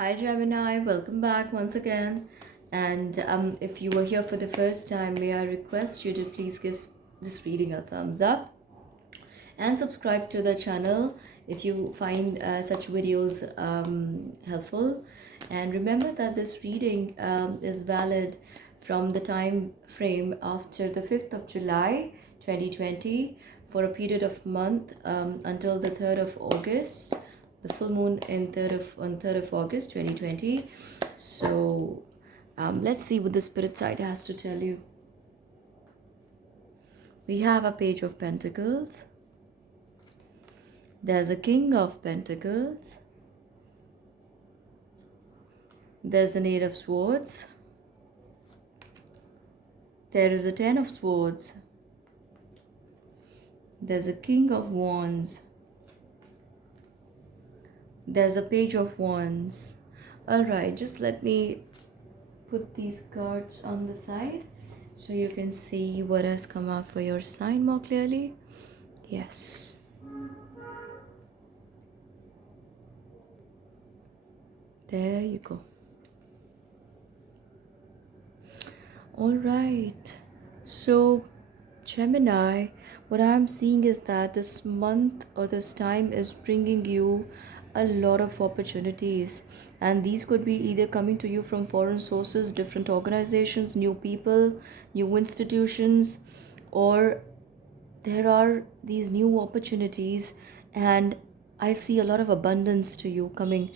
Hi Gemini, welcome back once again. And if you were here for the first time, may I request you to please give this reading a thumbs up and subscribe to the channel if you find such videos helpful. And remember that this reading is valid from the time frame after the 5th of July 2020 for a period of month until the 3rd of August, the full moon on 3rd of August 2020. So let's see what the spirit side has to tell you. We have a page of pentacles. There's a king of pentacles. There's an eight of swords. There is a 10 of swords. There's a king of wands. There's a page of wands. Alright, just let me put these cards on the side so you can see what has come up for your sign more clearly. Yes. There you go. Alright. So, Gemini, what I'm seeing is that this month or this time is bringing you a lot of opportunities, and these could be either coming to you from foreign sources, different organizations, new people, new institutions, or there are these new opportunities, and I see a lot of abundance to you coming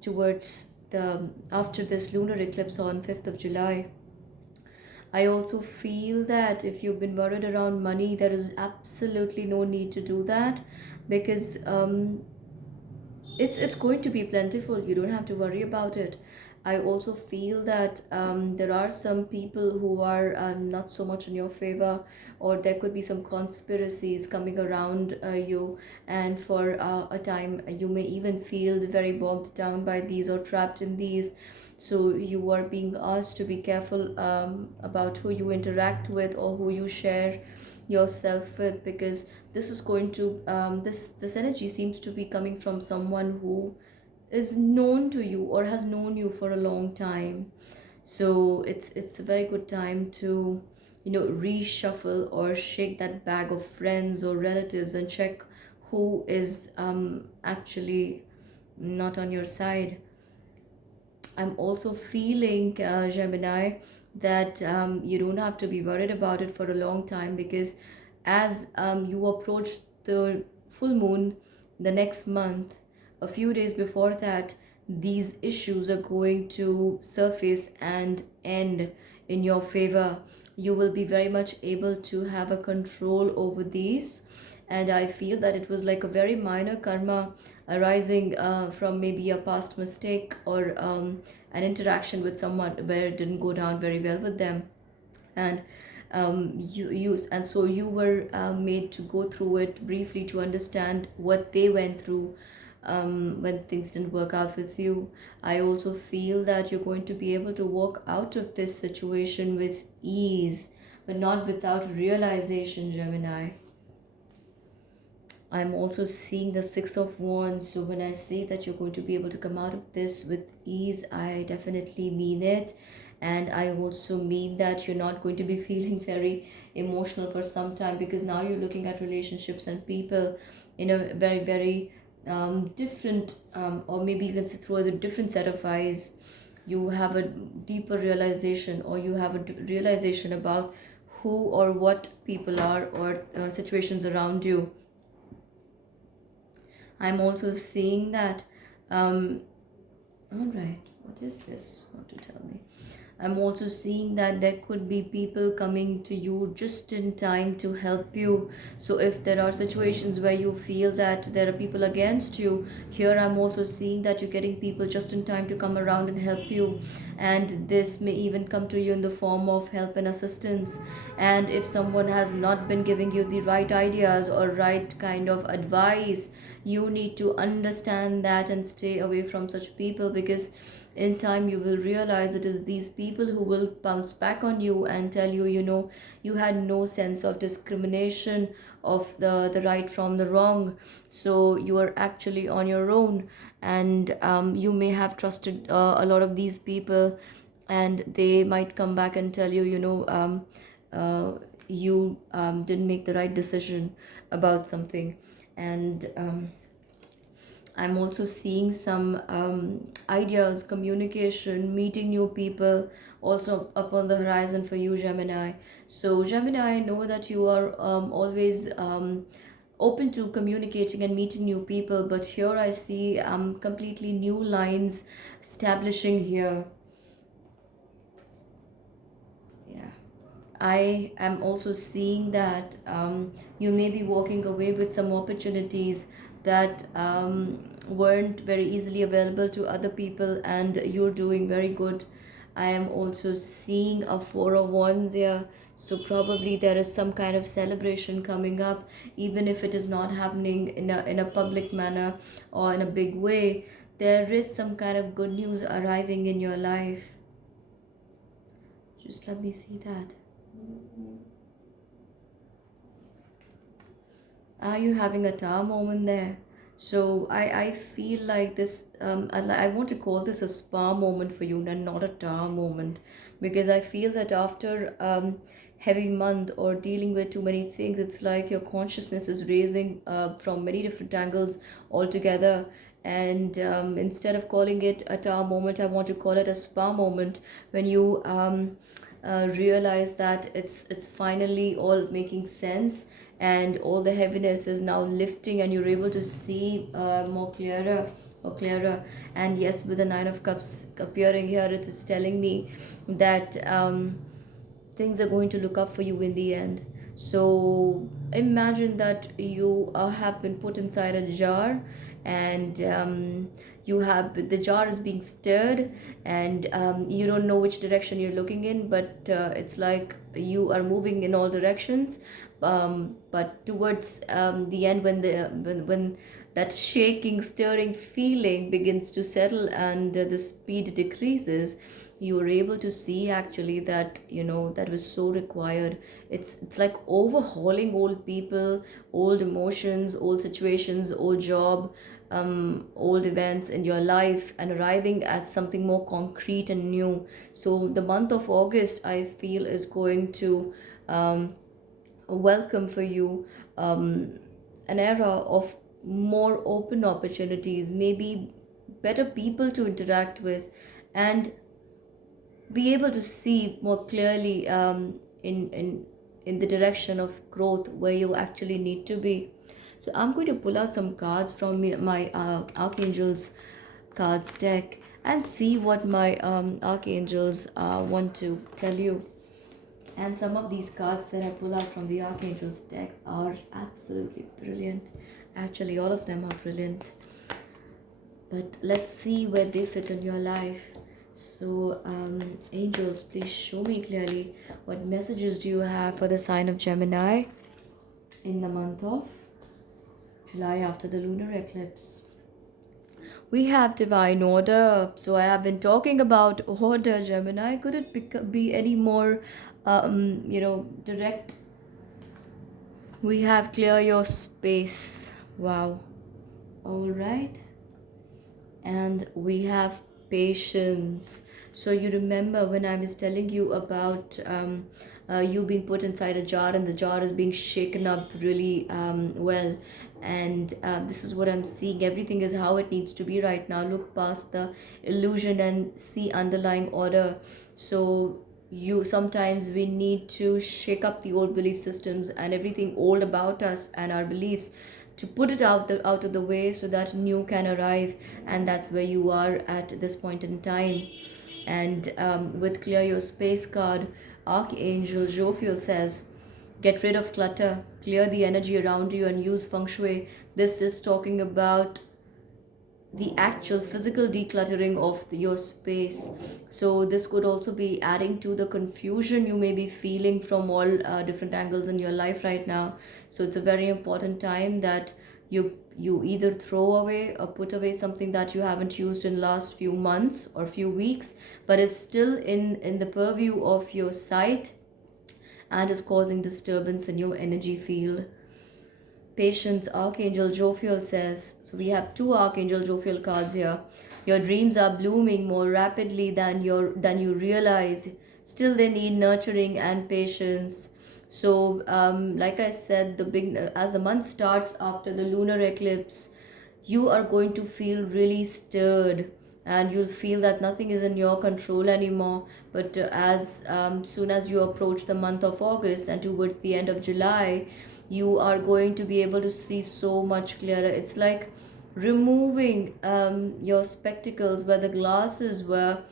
towards the after this lunar eclipse on 5th of July. I also feel that if you've been worried around money, there is absolutely no need to do that, because it's going to be plentiful. You don't have to worry about it. I also feel that there are some people who are not so much in your favor, or there could be some conspiracies coming around you, and for a time you may even feel very bogged down by these or trapped in these. So you are being asked to be careful about who you interact with or who you share yourself with, because this is going to this energy seems to be coming from someone who is known to you or has known you for a long time. So it's a very good time to reshuffle or shake that bag of friends or relatives and check who is actually not on your side. I'm also feeling, Gemini, that you don't have to be worried about it for a long time, because as you approach the full moon the next month, a few days before that, these issues are going to surface and end in your favor. You will be very much able to have a control over these, and I feel that it was like a very minor karma arising from maybe a past mistake or an interaction with someone where it didn't go down very well with them, and so you were made to go through it briefly to understand what they went through when things didn't work out with you. I also feel that you're going to be able to walk out of this situation with ease, but not without realization, Gemini. I'm also seeing the Six of Wands. So when I say that you're going to be able to come out of this with ease, I definitely mean it. And I also mean that you're not going to be feeling very emotional for some time, because now you're looking at relationships and people in a very, very different, or maybe you can see through a different set of eyes. You have a deeper realization, or you have a realization about who or what people are, or situations around you. I'm also seeing that, all right, what is this? Want to tell me? I'm also seeing that there could be people coming to you just in time to help you. So if there are situations where you feel that there are people against you, here I'm also seeing that you're getting people just in time to come around and help you. And this may even come to you in the form of help and assistance. And if someone has not been giving you the right ideas or right kind of advice, You need to understand that and stay away from such people, because in time you will realize it is these people who will bounce back on you and tell you, you had no sense of discrimination of the right from the wrong, so you are actually on your own. And you may have trusted a lot of these people, and they might come back and tell you, uh, you didn't make the right decision about something. And I'm also seeing some ideas, communication, meeting new people also up on the horizon for you, Gemini. So, Gemini, I know that you are always open to communicating and meeting new people, but here I see completely new lines establishing here. Yeah. I am also seeing that you may be walking away with some opportunities that weren't very easily available to other people, and you're doing very good. I am also seeing a Four of Wands here. So probably there is some kind of celebration coming up, even if it is not happening in a public manner or in a big way. There is some kind of good news arriving in your life. Just let me see that. Are you having a Tower moment there? So I feel like this, I want to call this a spa moment for you and not a Tower moment, because I feel that after heavy month or dealing with too many things, it's like your consciousness is raising from many different angles altogether. And instead of calling it a Tower moment, I want to call it a spa moment, when you realize that it's finally all making sense, and all the heaviness is now lifting, and you're able to see more clearer. And yes, with the Nine of Cups appearing here, it is telling me that things are going to look up for you in the end. So imagine that you have been put inside a jar, and you have the jar is being stirred, and you don't know which direction you're looking in, but it's like you are moving in all directions. But towards the end, when that shaking, stirring feeling begins to settle, and the speed decreases, you were able to see actually that that was so required. It's like overhauling old people, old emotions, old situations, old job, old events in your life, and arriving at something more concrete and new. So the month of August, I feel, is going to welcome for you an era of more open opportunities, maybe better people to interact with, and be able to see more clearly in the direction of growth where you actually need to be. So I'm going to pull out some cards from my archangels cards deck, and see what my archangels want to tell you. And some of these cards that I pull out from the archangels deck are absolutely brilliant. Actually, all of them are brilliant, but let's see where they fit in your life. So, angels, please show me clearly, what messages do you have for the sign of Gemini in the month of July after the lunar eclipse? We have divine order. So, I have been talking about order, Gemini. Could it be any more, direct? We have clear your space. Wow. All right. And we have patience. So you remember when I was telling you about you being put inside a jar, and the jar is being shaken up really well. And this is what I'm seeing. Everything is how it needs to be right now. Look past the illusion and see underlying order. So you sometimes we need to shake up the old belief systems and everything old about us and our beliefs, to put it out of the way, so that new can arrive. And that's where you are at this point in time. And with clear your space card, Archangel Jophiel says, get rid of clutter, clear the energy around you, and use feng shui. This is talking about the actual physical decluttering of your space. So this could also be adding to the confusion you may be feeling from all different angles in your life right now. So it's a very important time that you either throw away or put away something that you haven't used in last few months or few weeks, but is still in the purview of your sight and is causing disturbance in your energy field. Patience, Archangel Jophiel says, so we have two Archangel Jophiel cards here. Your dreams are blooming more rapidly than you realize. Still, they need nurturing and patience. So, like I said, as the month starts after the lunar eclipse, you are going to feel really stirred, and you'll feel that nothing is in your control anymore. But as soon as you approach the month of August and towards the end of July, you are going to be able to see so much clearer. It's like removing your spectacles where the glasses were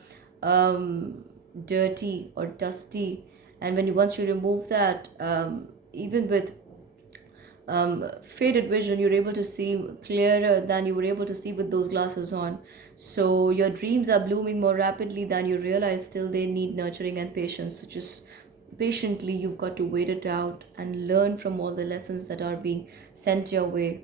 dirty or dusty, and once you remove that, even with faded vision, you're able to see clearer than you were able to see with those glasses on. So your dreams are blooming more rapidly than you realize. Still, they need nurturing and patience. So just patiently, you've got to wait it out and learn from all the lessons that are being sent your way.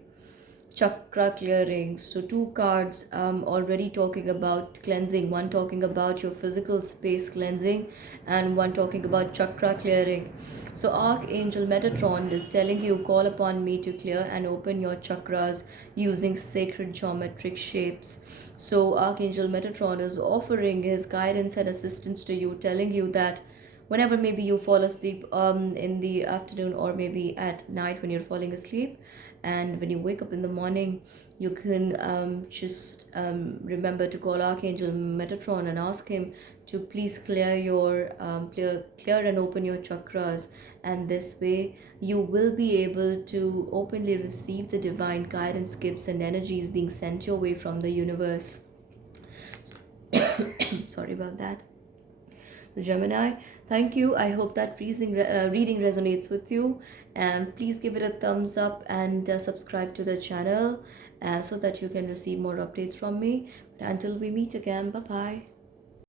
Chakra clearing. So two cards already talking about cleansing, one talking about your physical space cleansing and one talking about chakra clearing. So Archangel Metatron is telling you, call upon me to clear and open your chakras using sacred geometric shapes. So Archangel Metatron is offering his guidance and assistance to you, telling you that whenever maybe you fall asleep in the afternoon or maybe at night when you're falling asleep, and when you wake up in the morning, you can just remember to call Archangel Metatron and ask him to please clear and open your chakras, and this way you will be able to openly receive the divine guidance, gifts and energies being sent your way from the universe. Sorry about that. So Gemini, thank you. I hope that reading resonates with you, and please give it a thumbs up and subscribe to the channel so that you can receive more updates from me. But until we meet again, bye bye.